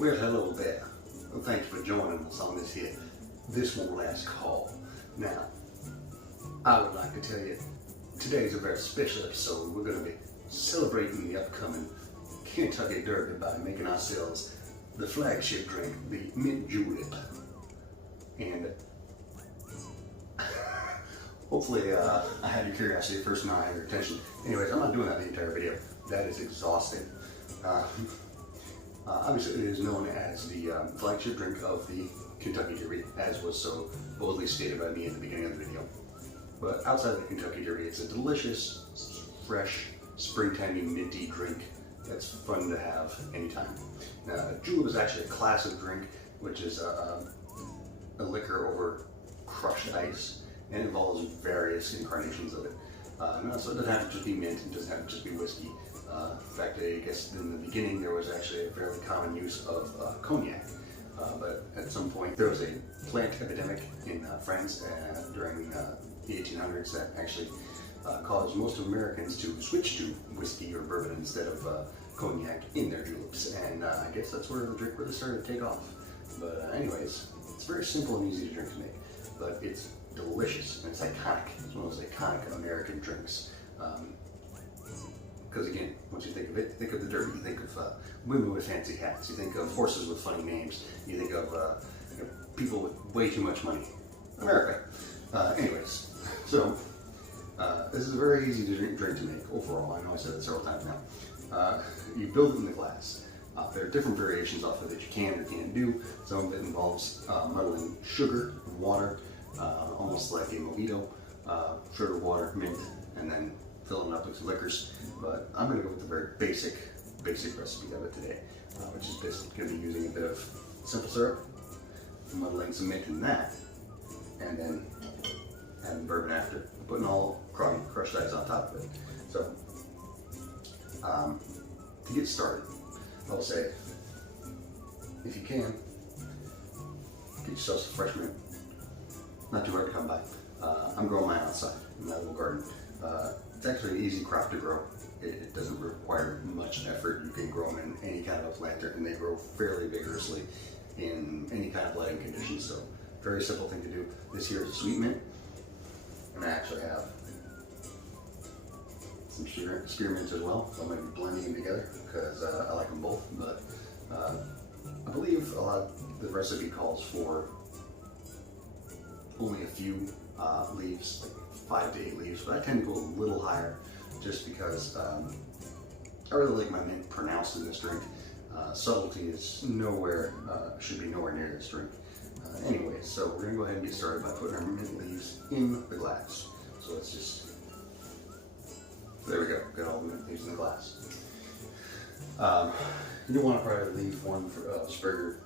Well, hello there. Well, thank you for joining us on this one last call. Now, I would like to tell you, today's a very special episode. We're going to be celebrating the upcoming Kentucky Derby by making ourselves the flagship drink, the Mint Julep. And hopefully I had your curiosity first and I had your attention. Anyways, I'm not doing that the entire video. That is exhausting. Obviously, it is known as the flagship drink of the Kentucky Derby, as was so boldly stated by me at the beginning of the video. But outside of the Kentucky Derby, it's a delicious, fresh, springtimey, minty drink that's fun to have anytime. Now, julep is actually a class of drink, which is a liquor over crushed ice, and involves various incarnations of it. So it doesn't have to just be mint, it doesn't have to just be whiskey. In fact, I guess in the beginning there was actually a fairly common use of cognac. But at some point there was a plant epidemic in France during the 1800s that actually caused most of Americans to switch to whiskey or bourbon instead of cognac in their juleps. And I guess that's where the drink really started to take off. But anyways, it's very simple and easy to drink to make, but it's delicious and it's iconic. It's one of those iconic American drinks. Because again, once you think of it, think of the Derby, you think of women with fancy hats, you think of horses with funny names, you think of people with way too much money. America. Anyways, so this is a very easy to drink to make overall. I know I said it several times now. You build it in the glass. There are different variations off of it you can or can't do. Some of it involves muddling sugar and water, almost like a mojito, sugar, water, mint, and then filling it up with some liquors. But I'm going to go with the very basic recipe of it today, which is basically going to be using a bit of simple syrup, muddling some mint in that, and then adding bourbon after, putting all crushed ice on top of it. So, to get started, I'll say, if you can, get yourself some fresh mint. Not too hard to come by. I'm growing mine outside in my little garden. It's actually an easy crop to grow. It doesn't require much effort. You can grow them in any kind of a planter and they grow fairly vigorously in any kind of lighting conditions. So, very simple thing to do. This here is a sweet mint, and I actually have some spearmint as well. So I'm going to be blending them together because I like them both. But I believe a lot of the recipe calls for only a few leaves, like 5 to 8 leaves, but I tend to go a little higher just because I really like my mint pronounced in this drink. Subtlety is nowhere, should be nowhere near this drink. Anyways, so we're going to go ahead and get started by putting our mint leaves in the glass. So let's just, there we go, got all the mint leaves in the glass. You want to probably leave one for sprig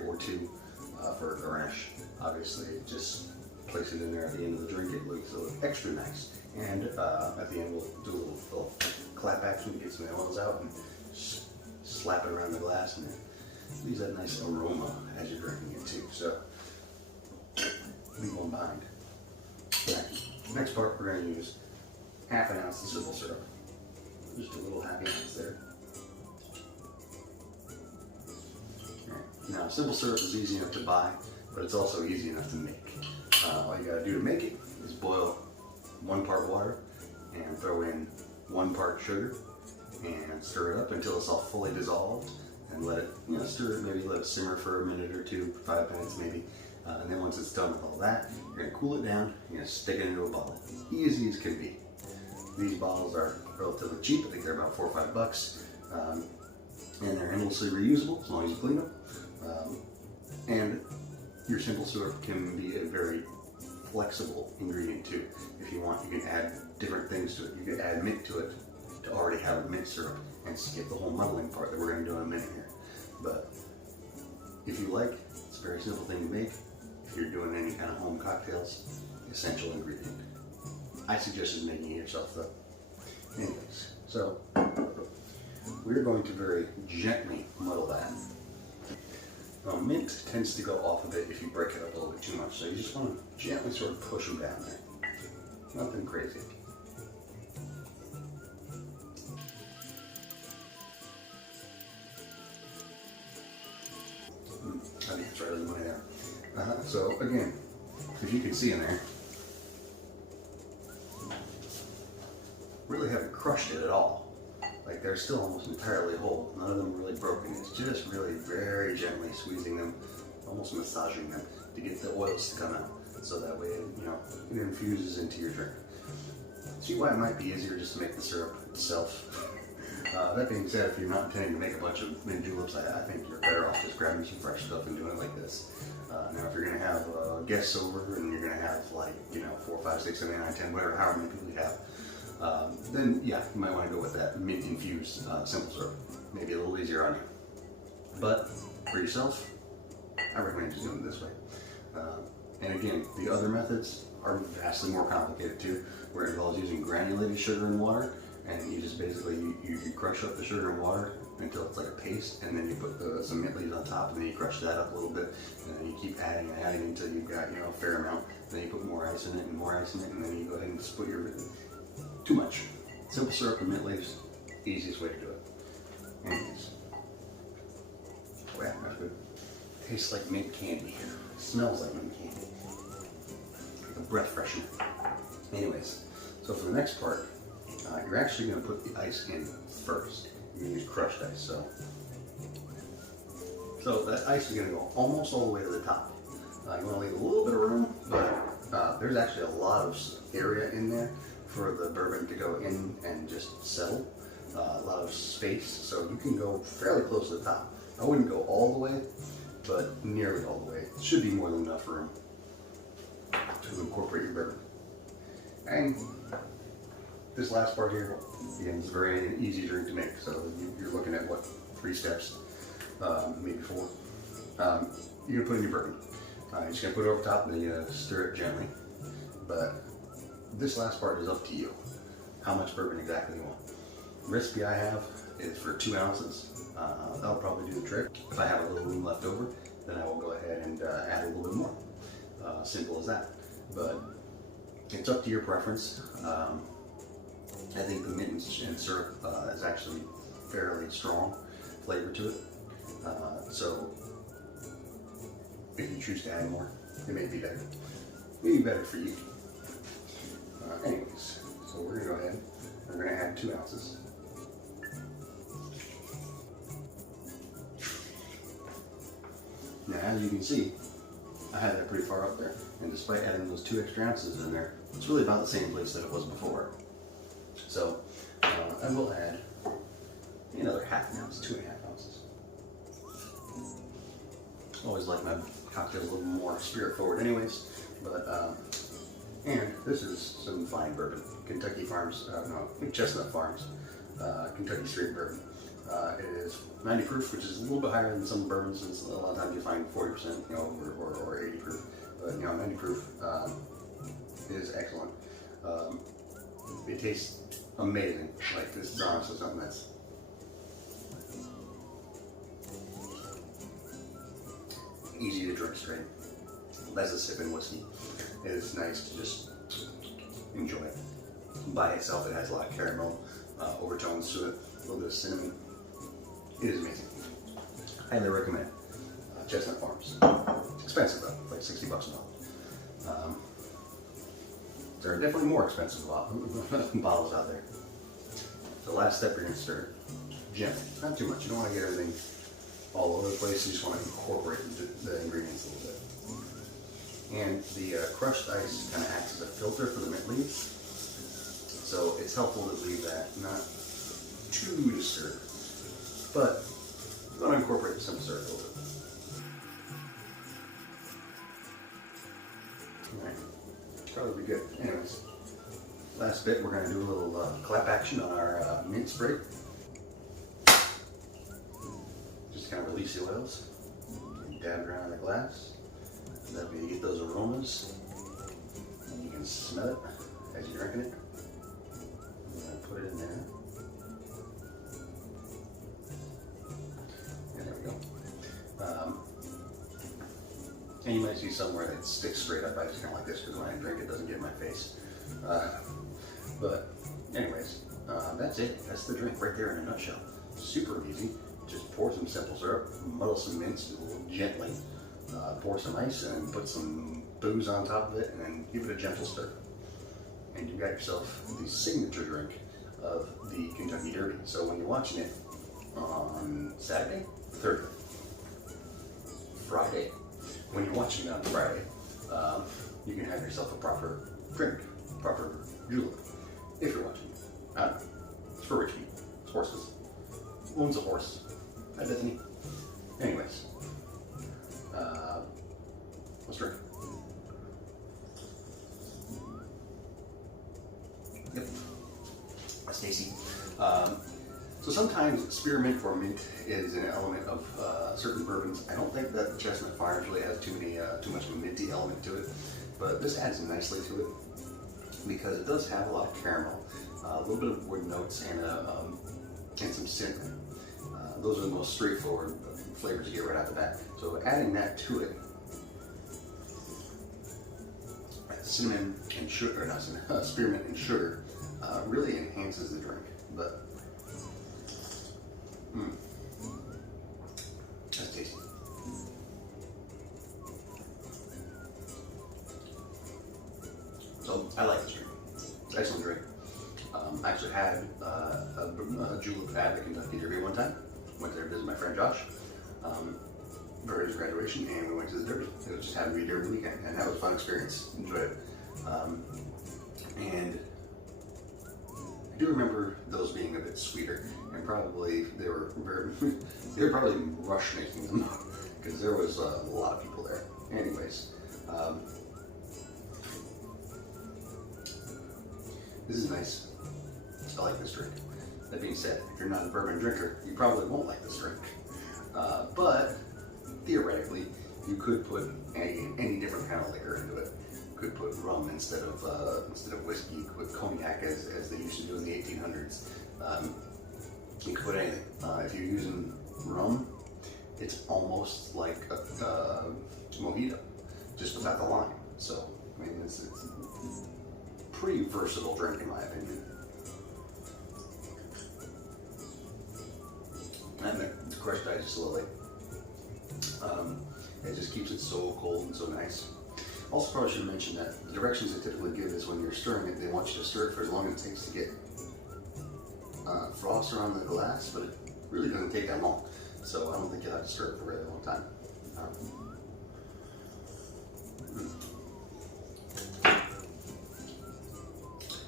or two for garnish. Obviously, just place it in there at the end of the drink. It looks extra nice. And at the end, we'll do a little clap action to get some oils out and slap it around the glass, and it leaves that nice aroma as you're drinking it too. So leave one behind. Next part, we're going to use ½ ounce of simple syrup. Just a little ½ ounce there. Now, simple syrup is easy enough to buy, but it's also easy enough to make. All you gotta do to make it is boil 1 part water and throw in 1 part sugar and stir it up until it's all fully dissolved, and let it, stir it, maybe let it simmer for a minute or two, 5 minutes maybe. And then once it's done with all that, you're gonna cool it down, you're gonna stick it into a bottle. Easy as can be. These bottles are relatively cheap. I think they're about $4 or $5. And they're endlessly reusable as long as you clean them. And your simple syrup can be a very flexible ingredient too. If you want, you can add different things to it. You can add mint to it to already have mint syrup and skip the whole muddling part that we're going to do in a minute here. But if you like, it's a very simple thing to make. If you're doing any kind of home cocktails, essential ingredient. I suggest just making it yourself though. Anyways, so we're going to very gently muddle that. Now, mint tends to go off a bit if you break it up a little bit too much, so you just want to gently sort of push them down there. Nothing crazy. So again, if you can see in there, really haven't crushed it at all. Like they're still almost entirely whole. None of them are really broken. It's just really very gently squeezing them, almost massaging them to get the oils to come out. So that way, it infuses into your drink. See why it might be easier just to make the syrup itself. That being said, if you're not intending to make a bunch of mint juleps, I think you're better off just grabbing some fresh stuff and doing it like this. Now, if you're going to have guests over and you're going to have 4, 5, 6, 7, 8, 9, 10, whatever, however many people you have, then yeah, you might want to go with that mint infused simple syrup. Maybe a little easier on you. But for yourself, I recommend just doing it this way. And again, the other methods are vastly more complicated too, where it involves using granulated sugar and water, and you just basically you crush up the sugar and water until it's like a paste, and then you put some mint leaves on top, and then you crush that up a little bit, and then you keep adding and adding until you've got a fair amount. Then you put more ice in it and more ice in it, and then you go ahead and just put your too much. Simple syrup and mint leaves, easiest way to do it. Anyways, oh yeah, that's good. Tastes like mint candy. Smells like mint candy. Like a breath freshener. Anyways, so for the next part, you're actually going to put the ice in first. You're going to use crushed ice. So that ice is going to go almost all the way to the top. You want to leave a little bit of room, but there's actually a lot of area in there for the bourbon to go in and just settle. A lot of space, so you can go fairly close to the top. I wouldn't go all the way, but nearly all the way. It should be more than enough room to incorporate your bourbon. And this last part here, again, is a very easy drink to make. So you're looking at what, 3 steps, maybe 4. You're gonna put in your bourbon. You're just gonna put it over top, and then you stir it gently. But this last part is up to you. How much bourbon exactly you want. The recipe I have is for 2 ounces. That'll probably do the trick. If I have a little room left over, then I will go ahead and add a little bit more. Simple as that. But it's up to your preference. I think the mint and syrup is actually fairly strong flavor to it. So if you choose to add more, it may be better. Maybe better for you. Anyways, so we're gonna go ahead. We're gonna add 2 ounces. Now, as you can see, I had that pretty far up there, and despite adding those 2 extra ounces in there, it's really about the same place that it was before. So I will add another ½ ounce, 2½ ounces. Always like my cocktails a little more spirit forward anyways, but and this is some fine bourbon. Kentucky Farms, Chestnut Farms, Kentucky Straight Bourbon. It is 90 proof, which is a little bit higher than some bourbons, since a lot of times you find 40%, or 80 proof. But 90 proof is excellent. It tastes amazing. Like, this is honestly something that's easy to drink straight. As a sipping whiskey, it is nice to just enjoy it. By itself, it has a lot of caramel overtones to it, a little bit of cinnamon. It is amazing. Highly recommend. Chestnut Farms. It's expensive though, like $60 a bottle. There are definitely more expensive bottles out there. The last step, you're going to stir gently. Not too much. You don't want to get everything all over the place. You just want to incorporate the ingredients a little bit. And the crushed ice kind of acts as a filter for the mint leaves. So it's helpful to leave that not too disturbed. But I'm going to incorporate the simple syrup a little bit. Alright, probably be good. Anyways, last bit, we're going to do a little clap action on our mint sprig. Just kind of release the oils. Dab it around in the glass. That way you get those aromas. And you can smell it as you're drinking it. I'm going to put it in there. And there we go. And you might see somewhere that sticks straight up. I just kind of like this because when I drink it doesn't get in my face. But anyways, that's it. That's the drink right there in a nutshell. Super easy. Just pour some simple syrup, muddle some mints a little gently, pour some ice and put some booze on top of it, and then give it a gentle stir. And you got yourself the signature drink of the Kentucky Derby. So when you're watching it on Saturday, Thursday, Friday, when you're watching it on Friday, you can have yourself a proper drink, proper julep, if you're watching it. I don't know. It's for rich people. It's horses. Who owns a horse? That doesn't he? Anyways, let's drink. Yep, that's tasty. So sometimes spearmint or mint is an element of certain bourbons. I don't think that the Chestnut Farms really has too much of a minty element to it, but this adds nicely to it because it does have a lot of caramel, a little bit of wood notes, and some cinnamon. Those are the most straightforward flavors you get right out the bat. So adding that to it, cinnamon and sugar, or not cinnamon, spearmint and sugar, really enhances the drink. But that's tasty. So I like this drink. It's an excellent drink. I actually had a julep at the Kentucky Derby one time. Went there to visit my friend Josh for his graduation, and we went to the Derby. It just happened to be Derby weekend, and that was a fun experience. Enjoyed it. And I do remember those being a bit sweeter, and probably they were probably rush making them because there was a lot of people there. Anyways, this is nice. I like this drink. That being said, if you're not a bourbon drinker, you probably won't like this drink. But theoretically, you could put any different kind of liquor into it. You could put rum instead of whiskey. You could put cognac as they used to do in the 1800s. You could put anything. If you're using rum, it's almost like a mojito, just without the lime. So, I mean, it's a pretty versatile drink in my opinion. And it's crushed ice slowly. It just keeps it so cold and so nice. Also, probably should mention that the directions they typically give is when you're stirring it, they want you to stir it for as long as it takes to get frost around the glass, but it really doesn't take that long. So I don't think you'll have to stir it for a really long time.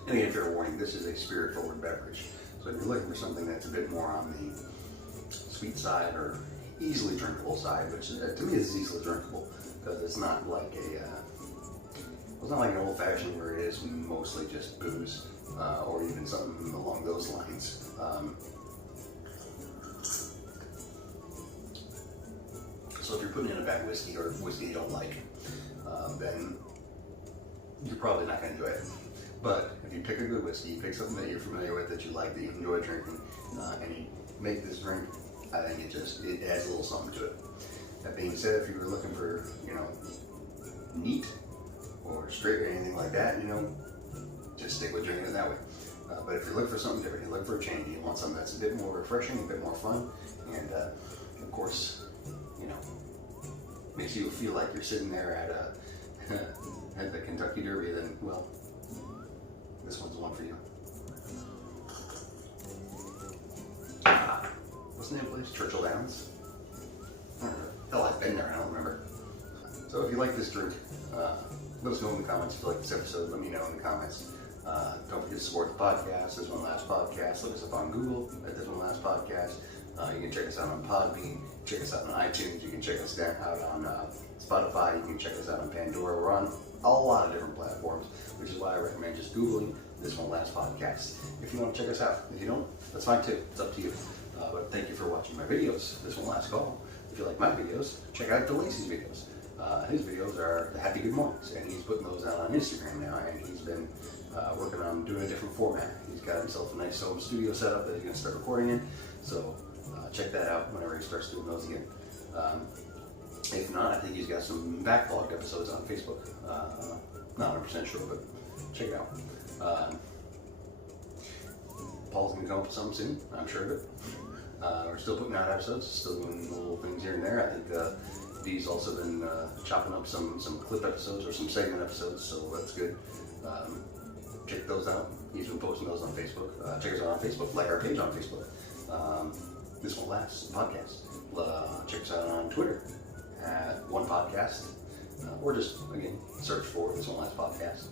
And again, fair warning, this is a spirit-forward beverage. So if you're looking for something that's a bit more on the sweet side or easily drinkable side, which to me is easily drinkable because it's not like it's not like an old-fashioned where it is mostly just booze or even something along those lines. So if you're putting in a bad whiskey or whiskey you don't like, then you're probably not going to enjoy it. But if you pick a good whiskey, you pick something that you're familiar with, that you like, that you enjoy drinking, and you make this drink, I think it adds a little something to it. That being said, if you were looking for, neat or straight or anything like that, just stick with drinking it that way. But if you're looking for something different, you're looking for a change, you want something that's a bit more refreshing, a bit more fun, and of course, makes you feel like you're sitting there at the Kentucky Derby, then, well, this one's the one for you. What's the name of the place? Churchill Downs? I don't know. Hell, I've been there, I don't remember. So if you like this drink, let us know in the comments. If you like this episode, let me know in the comments. Don't forget to support the podcast. This One Last Podcast. Look us up on Google at This One Last Podcast. You can check us out on Podbean. Check us out on iTunes. You can check us out on Spotify. You can check us out on Pandora. We're on a lot of different platforms, which is why I recommend just Googling This One Last Podcast if you want to check us out. If you don't, that's fine too. It's up to you. But thank you for watching my videos. This one last call. If you like my videos, check out DeLacy's videos. His videos are the Happy Good Mornings, and he's putting those out on Instagram now, and he's been working on doing a different format. He's got himself a nice home studio setup that he's going to start recording in, so check that out whenever he starts doing those again. If not, I think he's got some backlogged episodes on Facebook. Not 100% sure, but check it out. Paul's going to come up with something soon, I'm sure of it. We're still putting out episodes, still doing little things here and there. I think B's also been chopping up some clip episodes or some segment episodes, so that's good. Check those out. He's been posting those on Facebook. Check us out on Facebook, like our page on Facebook. This Won't Last podcast. Check us out on Twitter at One Podcast, or just, again, search for This Won't Last podcast.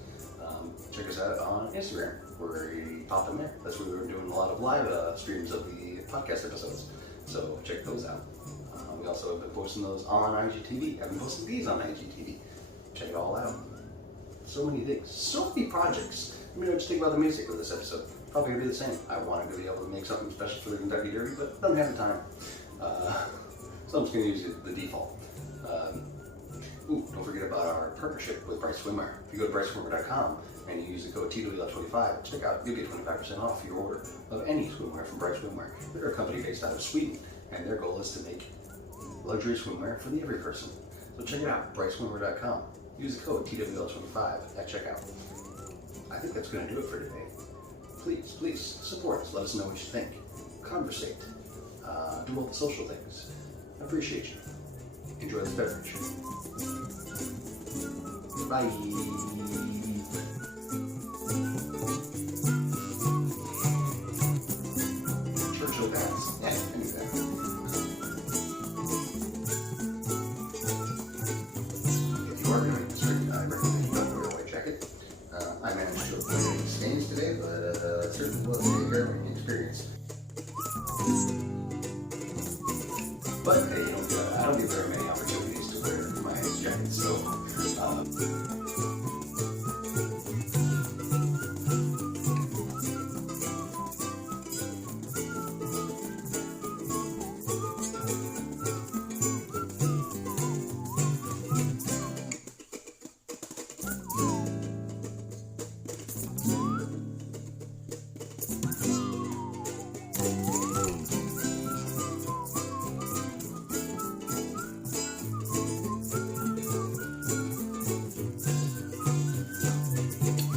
Check us out on Instagram, where we pop in there. That's where we're doing a lot of live streams of the podcast episodes, so check those out. We also have been posting those on IGTV. I've been posting these on IGTV. Check it all out. So many things, so many projects. I mean, just think about the music of this episode. Probably gonna be the same. I wanted to be able to make something special for the Kentucky Derby, but don't have the time. So I'm just gonna use the default. Don't forget about our partnership with Bright Swimwear. If you go to brightswimwear.com and you use the code TWL25, check out, you'll get 25% off your order of any swimwear from Bright Swimwear. They're a company based out of Sweden, and their goal is to make luxury swimwear for the every person. So check it out, brightswimwear.com. Use the code TWL25 at checkout. I think that's going to do it for today. Please support us. Let us know what you think. Conversate. Do all the social things. I appreciate you. Enjoy this beverage. Bye. Churchill Dance. Yeah, I knew that. If you are going to make this drink, I recommend you don't wear a white jacket. I managed to avoid any stains today, but certainly was a harrowing experience. But hey, I don't get very many opportunities to wear my jacket, so